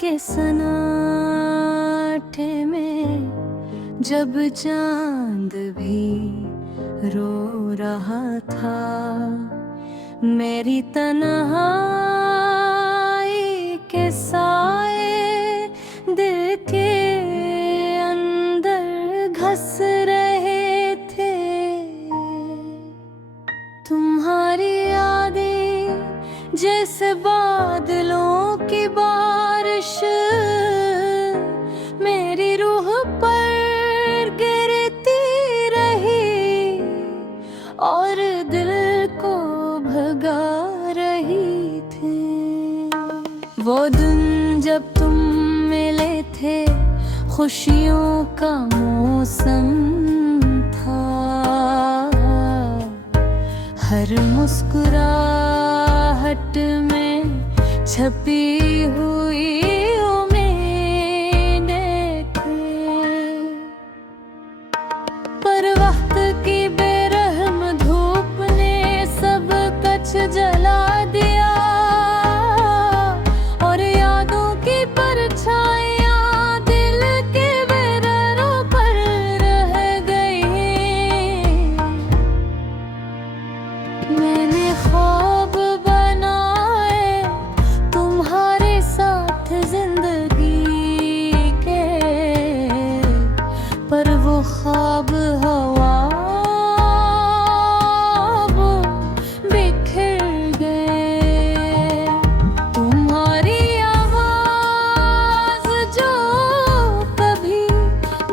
के सन्नाटे में जब चांद भी रो रहा था, मेरी तन्हाई के साए दिल के अंदर घस रहे थे। तुम्हारी यादें जैसे बादलों की बारिश मेरी रूह पर गिरती रही और दिल को भगा रही थी। वो दिन जब तुम मिले थे, खुशियों का मौसम था, हर मुस्कुराहट में छपी हुई उम्मीदें थी। पर वक्त की बेरहम धूप ने सब कुछ जला दिया और यादों की परछाइयां दिल के बेररों पर रह गई। मैंने ख्वाब बनाए तुम्हारे साथ जिंदगी के, पर वो ख्वाब हवा बिखर गए। तुम्हारी आवाज जो कभी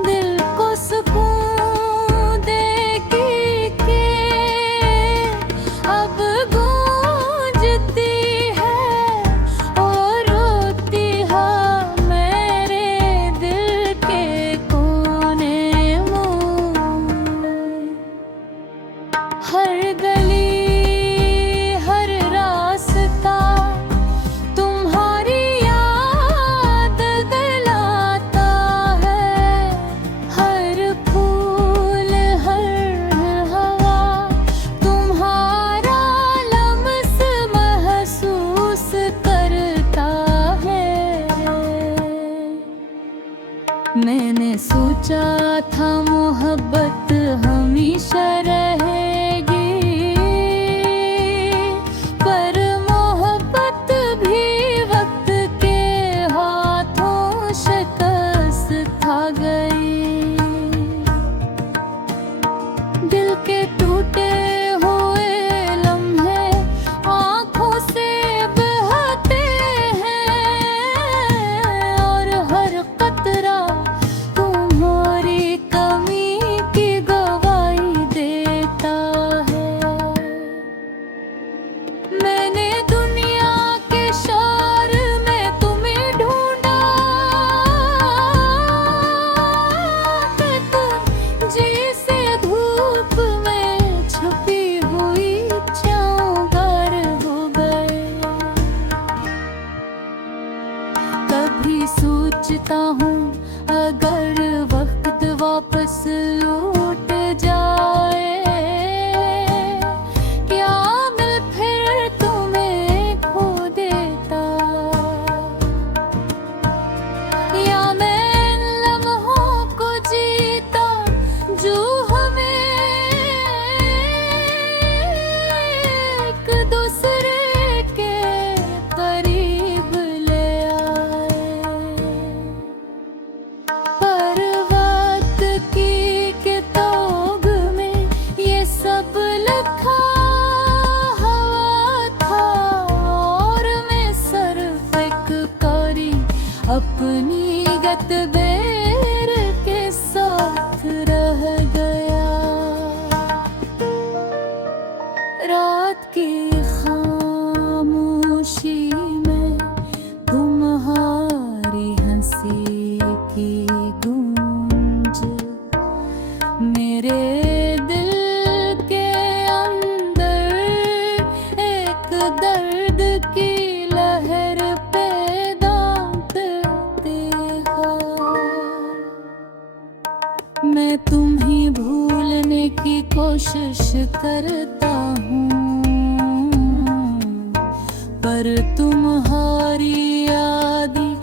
दिल को सुकून देगी के अब गूंजती है और रोती है मेरे दिल के कोने में। हर गली हर रास्ता तुम्हारी याद दिलाता है, हर फूल हर हवा तुम्हारा लम्स महसूस करता है। मैंने सोचा था मोहब्बत हमेशा रहेगी, पर मोहब्बत भी वक्त के हाथों शिकस्त खा गई। दिल के टूटे हुए लम्हे आँखों से बहते हैं और हर कतरा तुम्हारी कमी की गवाही देता है। मैंने दुनिया के शोर में तुम्हें ढूंढा कि तुम जैसे धूप में छुपी हुई चाँगार हो गए। कभी सोचता हूँ अगर वक्त वापस लौट जाए, क्या मैं फिर तुम्हें खो देता, या मैं इन लम्हों को जीता जो हमें एक दूसरे के करीब ले आए। पर वक्त की किताब में ये सब लिखा हुआ था और मैं सिर्फ एक कारी अपनी गतबेर के साथ रह गया। रात की खामोशी में तुम्हारी हंसी की गूंज मेरे दिल के अंदर एक दर्द की लहर पैदा करती है। मैं तुम्हें भूलने की कोशिश करता हूँ, पर तुम्हारी यादें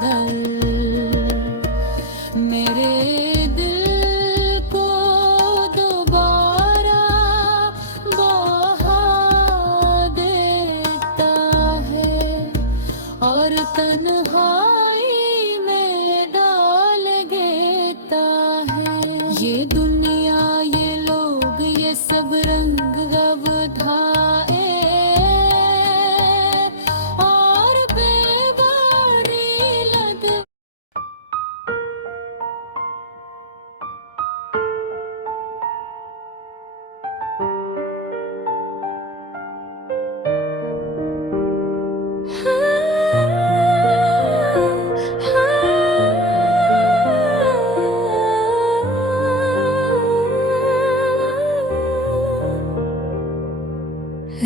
अंदर मेरे दिल को दोबारा बहा देता है और तन्हाई में डाल देता है। ये दुनिया, ये लोग, ये सब रंग अवधाए और बेबारी लग।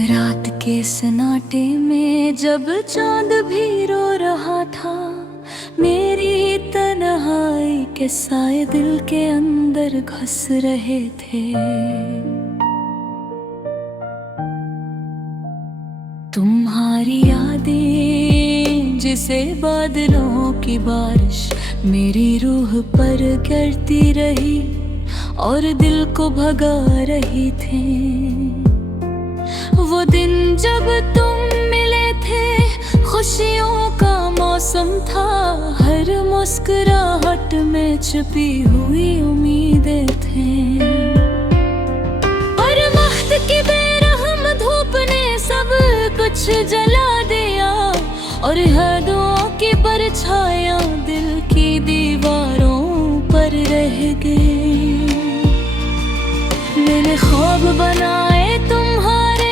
रात के सन्नाटे में जब चांद भी रो रहा था, मेरी तन्हाई के साए दिल के अंदर घुस रहे थे। तुम्हारी यादें जिसे बादलों की बारिश मेरी रूह पर गिरती रही और दिल को भगा रही थी। वो दिन जब तुम मिले थे, खुशियों का मौसम था, हर मुस्कुराहट में छुपी हुई उम्मीदें थी। पर वक्त की बेरहम धूप ने सब कुछ जला दिया और हदों की परछाइयां दिल की दीवारों पर रह गई। मैंने ख्वाब बनाए तुम्हारे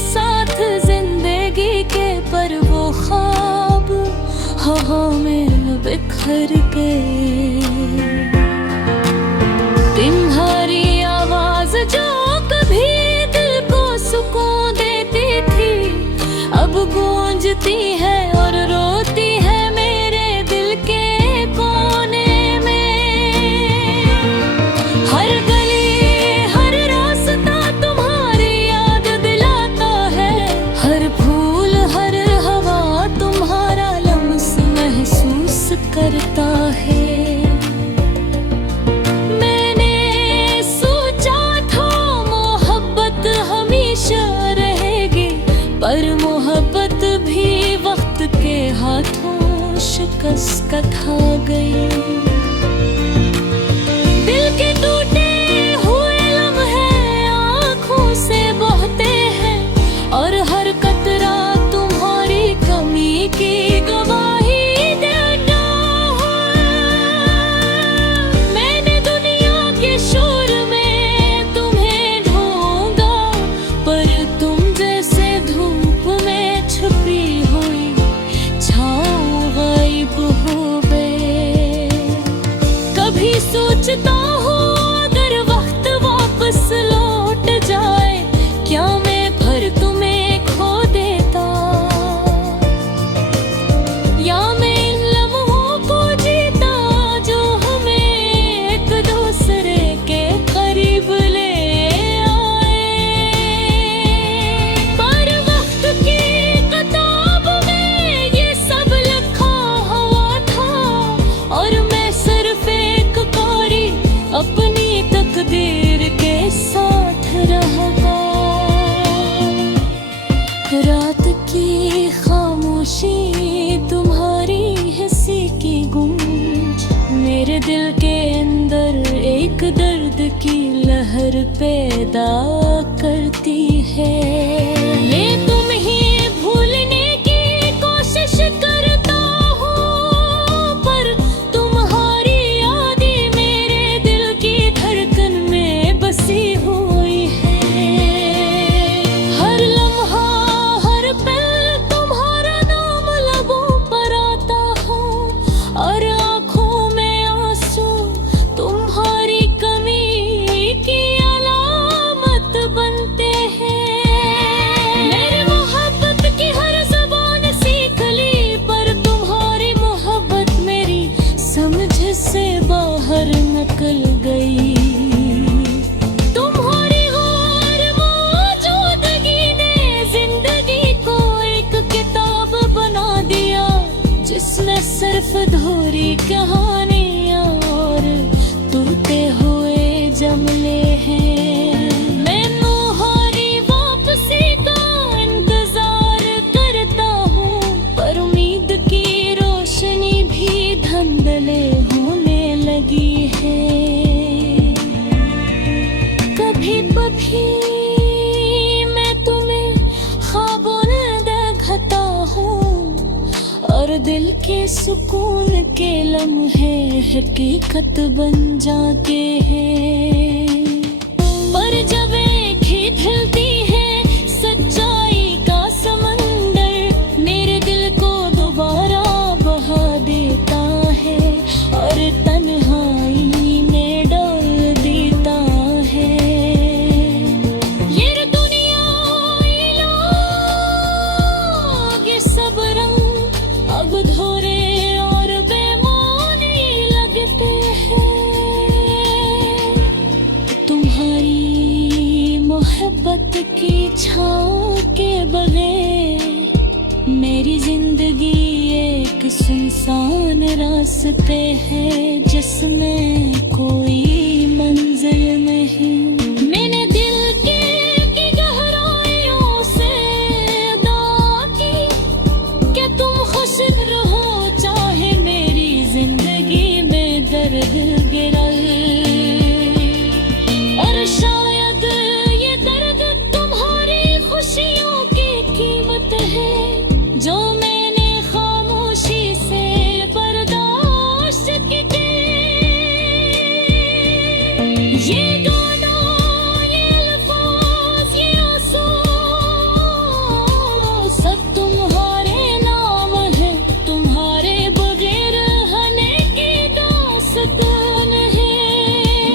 साथ जिंदगी के, पर वो ख्वाब हवा में बिखर गए। तुम्हारी आवाज जो कभी दिल को सुकून देती थी, अब गूंजती है और रोती है मेरे दिल के कोने में। हर गली, हर रास्ता तुम्हारी याद दिलाता है, हर फूल, हर हवा तुम्हारा लम्स महसूस करता है। मैंने सोचा था मोहब्बत हमेशा रहेगी, पर मोहब्बत भी वक्त के हाथों शिकस्त खा गई। दिल के टूटे हुए लम्हे आँखों से बहते हैं और हर कतरा तुम्हारी कमी की गवाही देता है। मैंने दुनिया के शोर में तुम्हें ढूंढा, पर तुम जैसे धूप में छुपी हुई छाँव गायब हो गए। कभी सोचता हूँ अगर वक्त वापस लौट जाए, क्या मैं फिर तुम्हें खो देता, या मैं इन लम्हों को जीता जो हमें एक दूसरे के करीब ले आए। पर वक्त की किताब में ये सब लिखा हुआ था और मैं सिर्फ एक कारी अपनी तकदीर के साथ रह गया। रात की खामोशी, तुम्हारी हंसी की गूंज मेरे दिल के अंदर एक दर्द की लहर पैदा करती है। ये तुम ही भूलने की कोशिश करता हूँ, पर तुम्हारी यादें मेरे दिल की धड़कन में बसी हुई है। हर लम्हा, हर पल तुम्हारा नाम लबों पर आता हो और आँखों में आंसू तुम्हारी कमी की अलामत बनते हैं। मेरी मोहब्बत की हर ज़बान सीख ली, पर तुम्हारी मोहब्बत मेरी समझ से बाहर निकल गई। तुम्हारी हर मौजूदगी ने जिंदगी को एक किताब बना दिया, जिसमें सिर्फ सिर्फ अधूरी कहानियां और टूटे हुए जमले हैं। मैनू हारी वापसी का इंतजार करता हूँ, पर उम्मीद की रोशनी भी धंधले होने लगी है। कभी कभी मैं तुम्हें ख्वाबों में देखता हूँ और दिल के सुकून के लम्हे हकीकत बन जाते हैं। पर जब एक ही खिलती है सच्चाई का समंदर, मेरे दिल को दोबारा बहा देता है और तन्हाई में डाल देता है। ये दुनिया, ये लोग, ये सब रंग अब धोरे और बेमानी लगते हैं। तुम्हारी मोहब्बत की छाँव के बगैर मेरी जिंदगी एक सुनसान रास्ते है जिसमें कोई मंजिल नहीं। मैंने दिल की गहराइयों से दुआ की कि तुम खुश रहो, चाहे मेरी जिंदगी में दर्द गिरा। और शायद ये दर्द तुम्हारी खुशियों की कीमत है जो मैंने खामोशी से बर्दाश्त की। ये गाना, ये अल्फाज, ये आंसू सब तुम्हारे नाम है, तुम्हारे बगैर रहने की दास्तान है।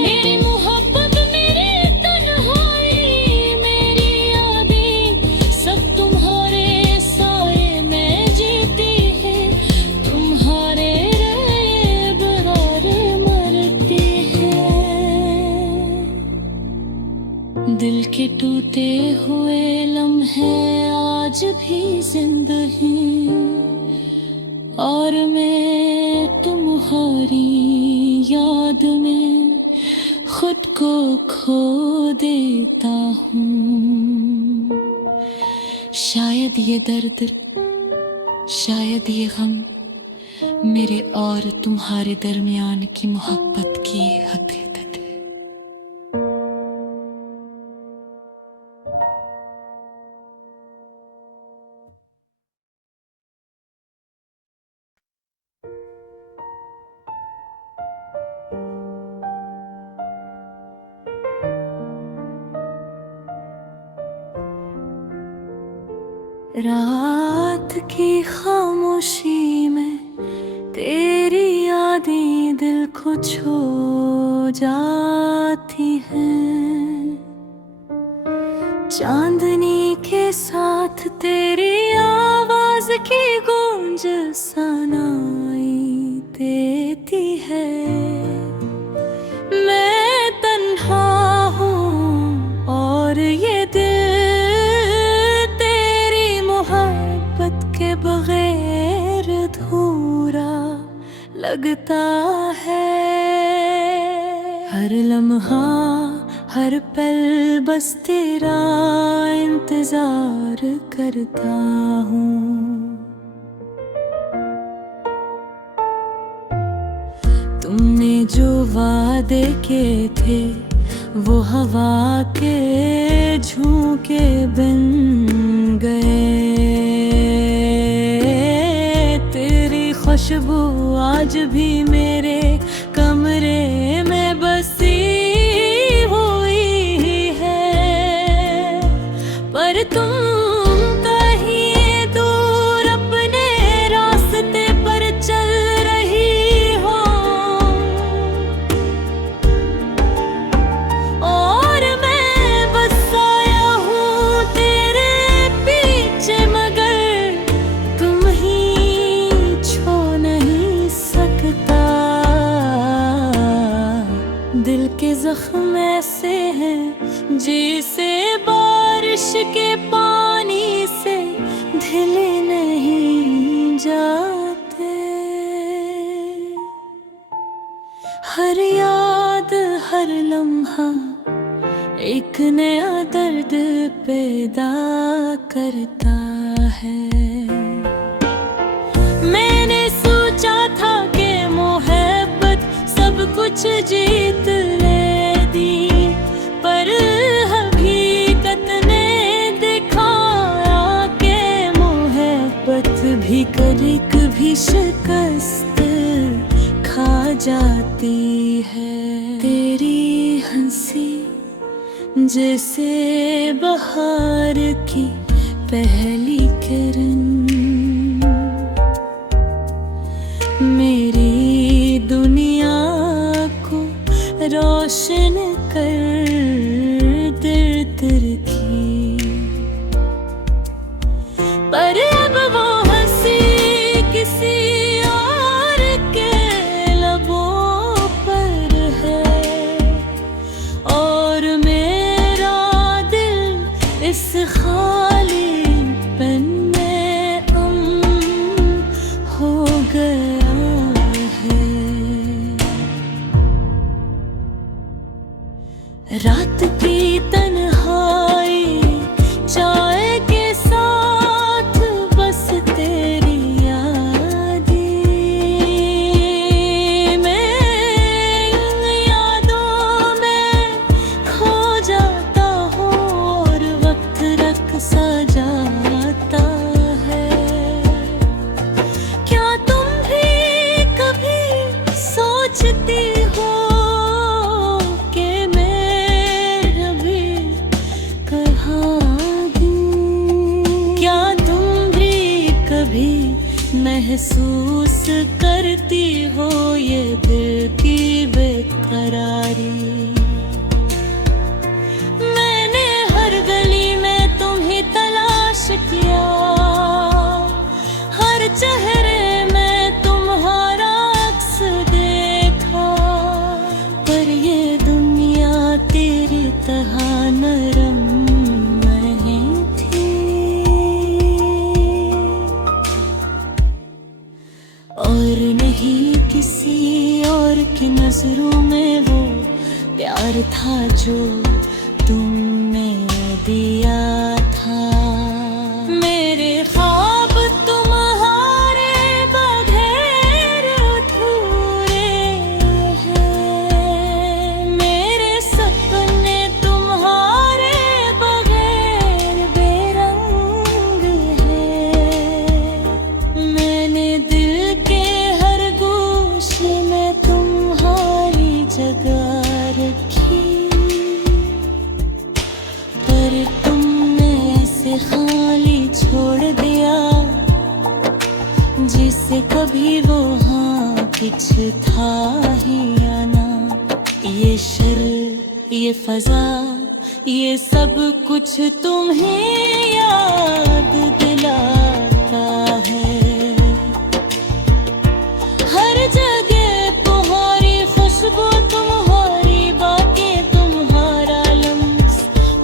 मेरी मोहब्बत, मेरी तन्हाई, मेरी यादें सब तुम्हारे साए में जीती है, तुम्हारे रहे बरारे मरती है। दिल के टूटे हुए लम्हे आज भी जिंदा हैं और मैं तुम्हारी याद में खुद को खो देता हूँ। शायद ये दर्द, शायद ये गम मेरे और तुम्हारे दरमियान की मोहब्बत की हकीकत है। रात की खामोशी में तेरी यादें दिल को छू जाती हैं। चांदनी के साथ तेरी आवाज की गूंज सुनाई देती है। मैं तन्हा हूँ और ये दिल के बगैर अधूरा लगता है। हर लम्हा, हर पल बस तेरा इंतजार करता हूँ। तुमने जो वादे किए थे वो हवा के झोंके बन गए। तेरी खुशबू आज भी मेरे कमरे में बसी हुई है, पर तुम कहीं दूर अपने रास्ते पर चल रही हो और मैं बस आया हूँ तेरे पीछे, मगर तुम ही छो नहीं सकता। दिल के जख्म ऐसे हैं जिसे बारिश के पानी से धुले नहीं जाते। हर याद हर लम्हा एक नया दर्द पैदा करता है। मैंने सोचा था कि मोहब्बत सब कुछ जीत लेगी, पर हकीकत ने दिखाया कि मोहब्बत भी कभी शिकस्त खा जाती है। तेरी हंसी जैसे बहार की पहली किरण, मेरी दुनिया को रोशन कर की। पर अब वो हंसी किसी और के लबों पर है, और मेरा दिल इस खालीपन में हो गया है। रात की तन्हाई चाय के साथ बस तेरी यादें, मैं यादों में खो जाता हूँ और वक्त रख सा जाता है। क्या तुम भी कभी सोचती हो कि मैं भी कहाँ दूँ? क्या तुम भी कभी महसूस करती हो ये दिल की बेकरारी? मैंने हर गली में तुम्हें तलाश किया, हर चेहरे में तुम्हारा अक्स देखा, पर ये दुनिया तेरी तरह नरम नहीं थी। और नहीं किसी और की नजरों में वो प्यार था जो तुमने दिया था। मेरे ख्वाब तुम्हारे बगैर अधूरे हैं, मेरे सपने तुम्हारे बगैर बेरंग हैं। मैंने दिल के हर गोशे में तुम्हारी जगह रखी, पर तुमने ऐसे खाली छोड़ दिया जिसे कभी वो हाँ कुछ था ही या ना। ये शर, ये फजा, ये सब कुछ तुम्हें याद दिलाता है। हर जगह तुम्हारी खुशबू, तुम्हारी बातें, तुम्हारा लम्स,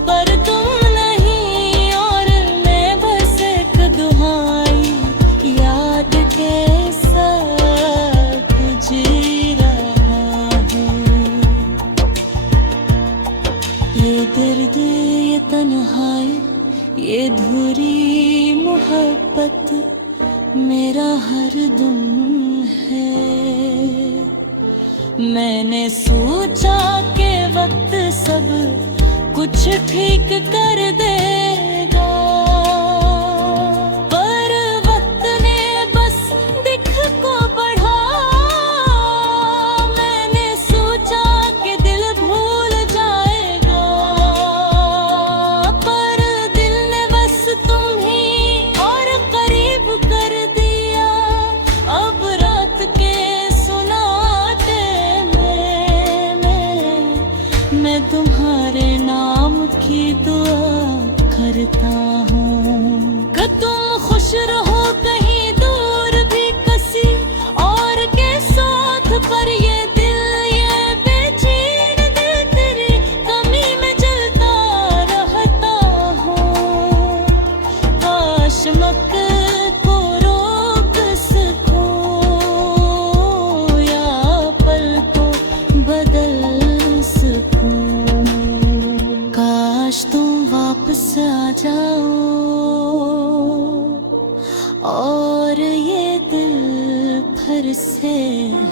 पर तुम नहीं और मैं बस एक दुहाई याद के साथ जी रहा हूँ। ये दर्द, ये तन्हाई, ये अधूरी मोहब्बत मेरा हर दम है। मैंने सोचा कि वक्त सब कुछ ठीक कर देगा, पर वक्त ने बस दिख को बढ़ा। मैंने सोचा कि दिल भूल जाएगा, पर दिल ने बस तुम्हें और करीब कर दिया। अब रात के सुनाते मैं तुम्हारे नाम की दुआ करता हूँ कि तुम खुश रहो कहीं दूर भी किसी और के साथ। पर ये दिल, ये बेचैन दिल तेरी कमी में जलता रहता हूँ। काश मक को रोक सको या पल को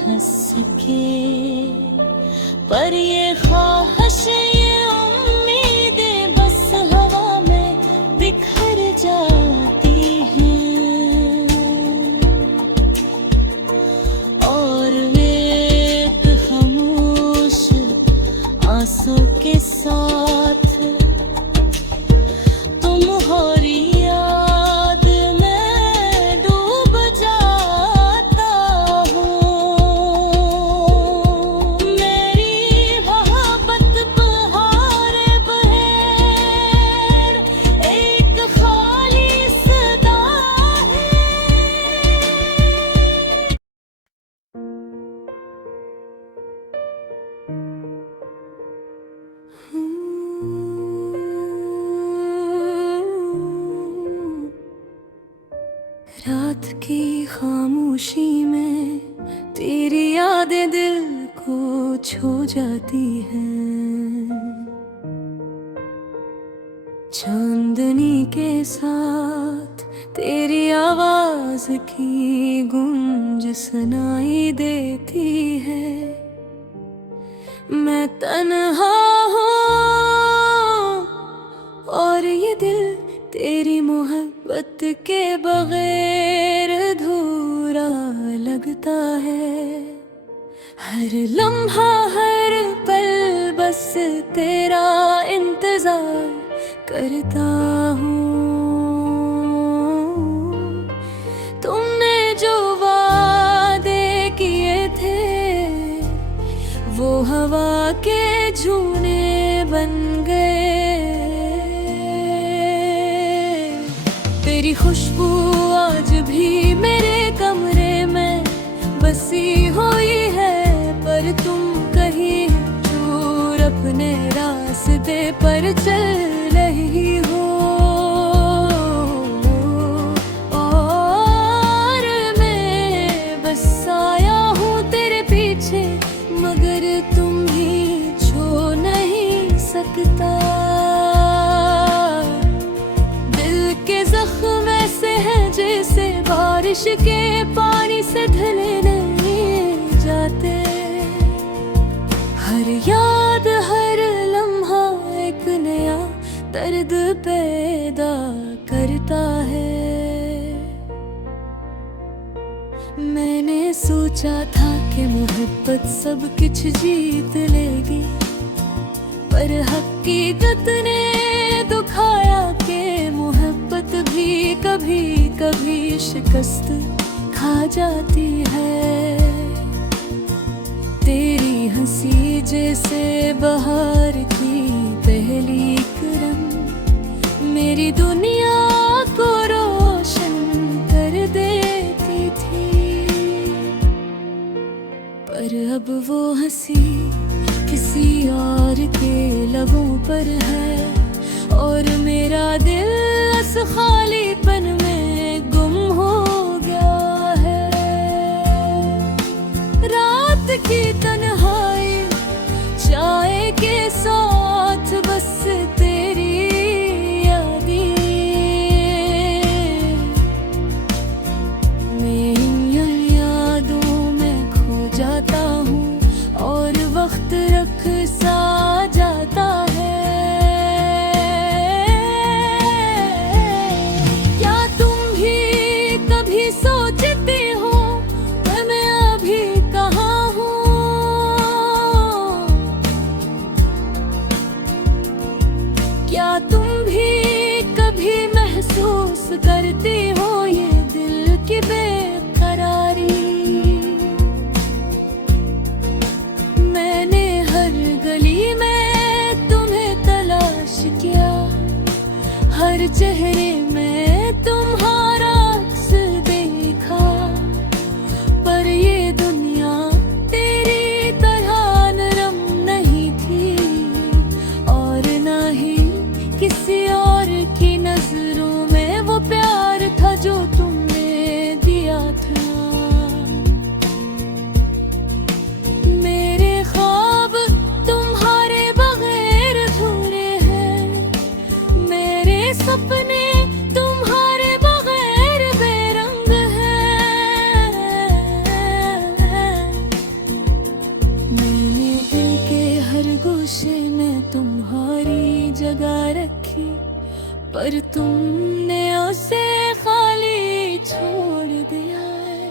हंस के, पर ये ख्वाहिश ये उम्मीदें बस हवा में बिखर जाती हैं। और एक खामोश आंसू के साथ तुम्हारी याद में डूब जाता हूँ। मेरी मोहब्बत बहारे बहेर एक खाली सदा है। रात की खामोशी में तेरी यादें दिल को छू जाती हैं। चांदनी के साथ तेरी आवाज की गूंज सुनाई देती है। मैं तन्हा हूँ और ये दिल तेरी मोहब्बत के बगैर अधूरा लगता है। हर लम्हा हर पल बस तेरा इंतजार करता हूँ। तुमने जो वादे किए थे वो हवा के झूने बन गए। तेरी खुशबू आज भी मेरे कमरे में बसी हुई है, पर तुम कहीं दूर अपने रास्ते पर चल रही हो। और मैं बस आया हूँ तेरे पीछे, मगर तुम ही छू नहीं सकता। जैसे बारिश के पानी से धले नहीं जाते। हर याद हर लम्हा एक नया दर्द पैदा करता है। मैंने सोचा था कि मोहब्बत सब कुछ जीत लेगी, पर हकीकत ने दुखाया कि मोहब्बत भी कभी कभी शिकस्त खा जाती है। तेरी हंसी जैसे बहार की पहली किरण मेरी दुनिया को रोशन कर देती थी। पर अब वो हंसी किसी और के लबों पर है, और मेरा दिल इस खालीपन में गुम हो गया है। रात की तन्हाई चाय के साथ बस तेरी यादें, मेरी यादों में खो जाता हूँ और वक्त रख सा जाता है। सोचती हूँ मैं अभी कहाँ हूँ। क्या तुम भी कभी महसूस करती हो ये दिल की बेकरारी। मैंने हर गली में तुम्हें तलाश किया, हर चेहरे में तुम्हारा किसी और की नजरों में वो प्यार था जो तुमने दिया था। मेरे ख्वाब तुम्हारे बगैर अधूरे हैं, मेरे सपने पर तुमने उसे खाली छोड़ दिया है,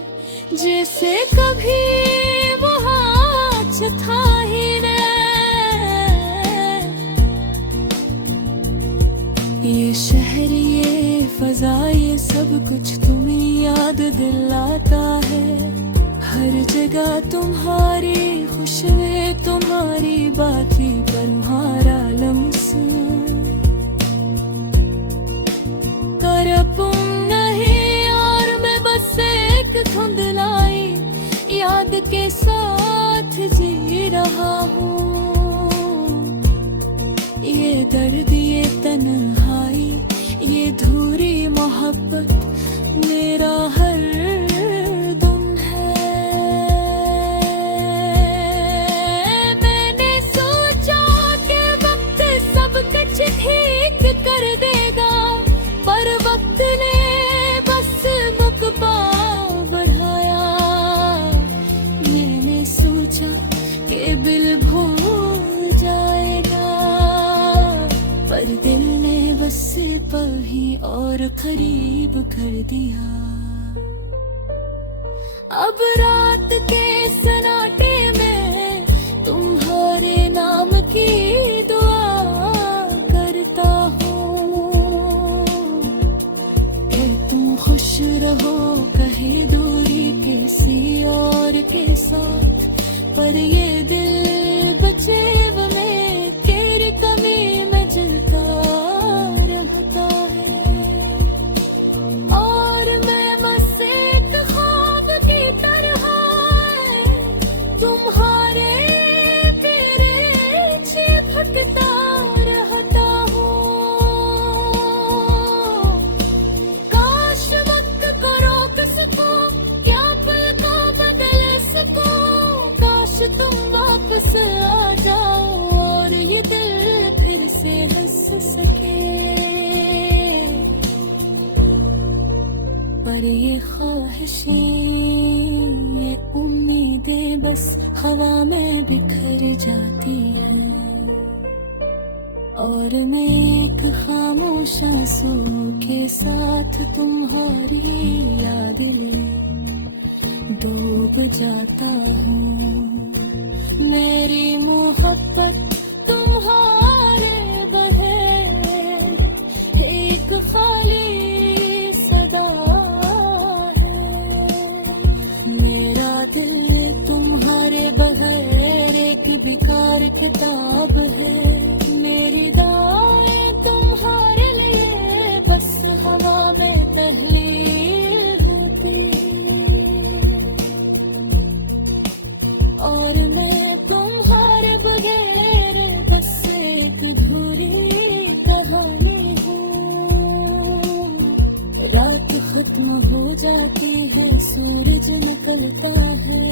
जैसे कभी वो हाथ था ही नहीं। ये शहर, ये फजा, ये सब कुछ तुम्हें याद दिलाता है। हर जगह तुम्हारी खुशबू, तुम्हारी बाकी पर तुम्हारा लम्स करपुम नहीं, और मैं बस एक धुंधलाई याद के साथ जी रहा हूँ। ये दर्द, ये तन्हाई, ये धूरी मोहब्बत मेरा हर दम है। मैंने सोचा कि वक्त सब कुछ ठीक कर देगा, पर वक्त ने बस मुकबा बढ़ाया। मैंने सोचा कि दिल भूल जाएगा, पर दिल ने बस पल ही और करीब कर दिया। अब रात के सन्नाटे में तुम्हारे नाम की दुआ करता हूँ कि तुम खुश रहो, कहे दूरी किसी और के साथ, पर ये दिल बचे में तेरी कमी में जलता रहता है। और मैं बस एक ख्वाब की तरह तुम्हारे पीछे भटकता रहता हूँ। काश वक्त को रोक सकूं, क्या पल को बदल सकूं। काश तुम वापस आ जाओ और ये दिल फिर से हंस सके, पर ये ख्वाहिशें, ये उम्मीदें बस हवा में बिखर जाती हैं। और मैं एक खामोश आंसू के साथ तुम्हारी याद में डूब जाता हूँ। मेरी मोहब्बत तुम्हारे बगैर एक खाली सदा है। मेरा दिल तुम्हारे बगैर एक बेकार किताब है। मेरी दाएं तुम्हारे लिए बस हवा में तहलील होती, और मैं तुम्हारे बगैर बस एक अधूरी कहानी हूँ। रात खत्म हो जाती है, सूरज निकलता है,